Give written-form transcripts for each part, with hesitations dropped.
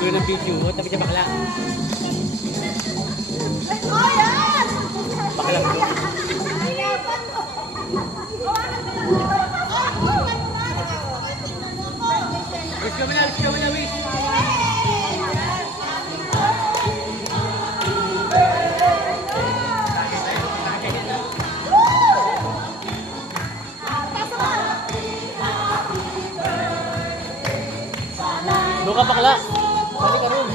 Gawin ng video mo, tapi siya bakla. Bakla mo. Wish ka mo na, wish. Doon ka bakla. Balik ka rin.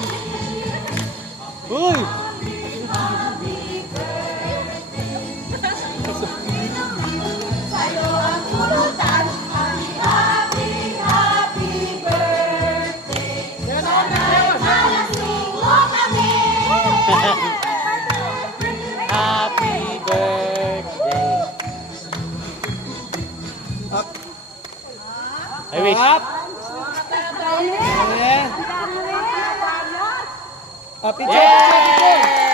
Uy! Sa'yo ang pulutan. Happy birthday. Malasing mo kami. Happy birthday. Up. I wish. Up. Happy birthday.